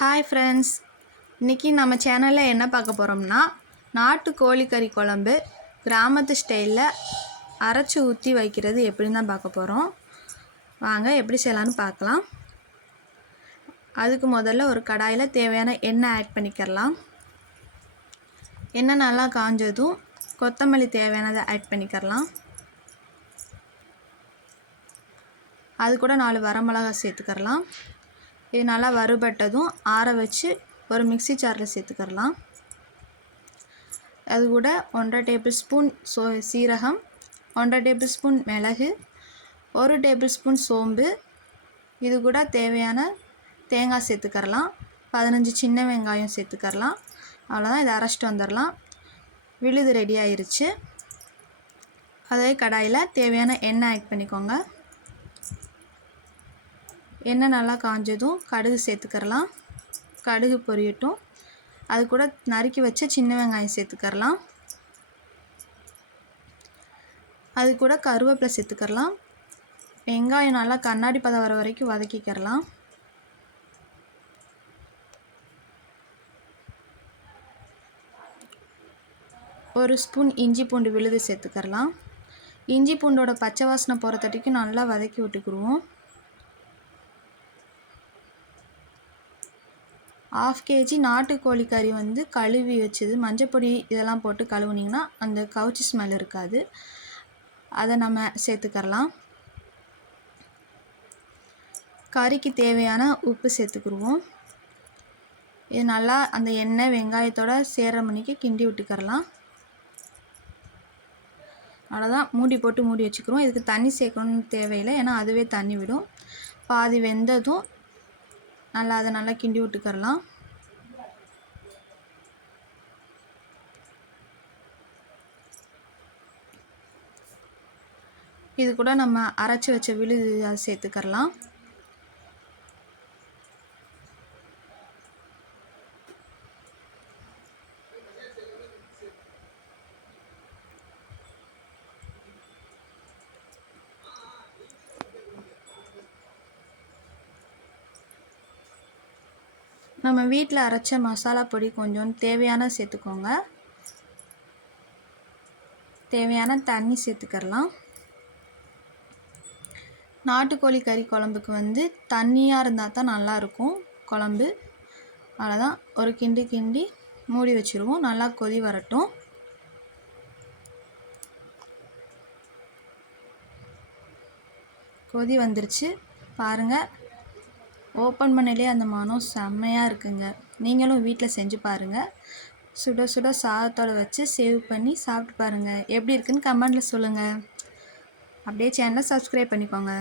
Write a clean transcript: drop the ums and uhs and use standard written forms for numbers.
Hi friends, இன்றைக்கி நம்ம சேனலில் என்ன பார்க்க போகிறோம்னா நாட்டு கோழிக்கறி குழம்பு கிராமத்து ஸ்டைலில் அரைச்சி ஊற்றி வைக்கிறது எப்படின்னு தான் பார்க்க போகிறோம். வாங்க எப்படி செய்யலான்னு பார்க்கலாம். அதுக்கு முதல்ல ஒரு கடாயில் தேவையான எண்ணெய் ஆட் பண்ணிக்கிறலாம். எண்ணெய் நல்லா காஞ்சதும் கொத்தமல்லி தேவையானதை ஆட் பண்ணிக்கிறலாம். அது கூட 4 வரமிளகாய் சேர்த்துக்கிறலாம். இது நல்லா வறுபட்டதும் ஆற வச்சு ஒரு மிக்ஸி ஜாரில் சேர்த்துக்கிறலாம். அது கூட 1.5 டேபிள் ஸ்பூன் சீரகம், 1.5 டேபிள் ஸ்பூன் மிளகு, 1 டேபிள் ஸ்பூன் சோம்பு, இது கூட தேவையான தேங்காய் சேர்த்துக்கிறலாம். 15 சின்ன வெங்காயம் சேர்த்துக்கிறலாம். அவ்வளோதான், இதை அரைச்சிட்டு வந்துடலாம். விழுது ரெடி ஆயிருச்சு. அதே கடாயில் தேவையான எண்ணெய் ஆட் பண்ணிக்கோங்க. எண்ணெய் நல்லா காஞ்சதும் கடுகு சேர்த்துக்கிறலாம். கடுகு பொரியட்டும். அது கூட நறுக்கி வச்ச சின்ன வெங்காயம் சேர்த்துக்கிறலாம். அது கூட கருவேப்பிலை சேர்த்துக்கிறலாம். வெங்காயம் நல்லா கண்ணாடி பதம் வர வரைக்கும் வதக்கிக்கிறலாம். ஒரு ஸ்பூன் இஞ்சி பூண்டு விழுது சேர்த்துக்கிறலாம். இஞ்சி பூண்டோட பச்சை வாசனை போகிற தட்டிக்கு நல்லா வதக்கி விட்டுக்குருவோம். 1/2 kg நாட்டுக்கோழி கறி கழுவி வச்சது, மஞ்சப்பொடி இதெல்லாம் போட்டு கழுவுனிங்கன்னா அந்த கவுச்சி ஸ்மெல் இருக்காது. அதை நம்ம சேர்த்துக்கிறலாம். கறிக்கு தேவையான உப்பு சேர்த்துக்குருவோம். இது நல்லா அந்த எண்ணெய் வெங்காயத்தோட சேர்ற மணிக்கு கிண்டி விட்டுக்கிறலாம். அவ்வளோதான், மூடி போட்டு மூடி வச்சுக்கிறோம். இதுக்கு தண்ணி சேர்க்கணும்னு தேவையில்லை, ஏன்னா அதுவே தண்ணி விடும். பாதி வெந்ததும் அதை நல்லா கிண்டி விட்டுக்கிறலாம். இது கூட நம்ம அரைச்சி வச்ச விழுது அதை சேர்த்துக்கிறலாம். நம்ம வீட்டில் அரைச்ச மசாலா பொடி கொஞ்சம் தேவையான சேர்த்துக்கோங்க. தேவையான தண்ணி சேர்த்துக்கிறலாம். நாட்டுக்கோழி கறி குழம்புக்கு தண்ணியாக இருந்தால் தான் நல்லாயிருக்கும் குழம்பு. அவ்வளோதான், ஒரு கிண்டி கிண்டி மூடி வச்சுருவோம். நல்லா கொதி வரட்டும். கொதி வந்துருச்சு பாருங்கள். ஓப்பன் பண்ணலே அந்த மனம் செம்மையாக இருக்குங்க. நீங்களும் வீட்டில் செஞ்சு பாருங்கள். சுட சுட சாதத்தோடு வச்சு சேவ் பண்ணி சாப்பிட்டு பாருங்கள். எப்படி இருக்குன்னு கமெண்டில் சொல்லுங்கள். அப்படியே சேனலை சப்ஸ்கிரைப் பண்ணிக்கோங்க.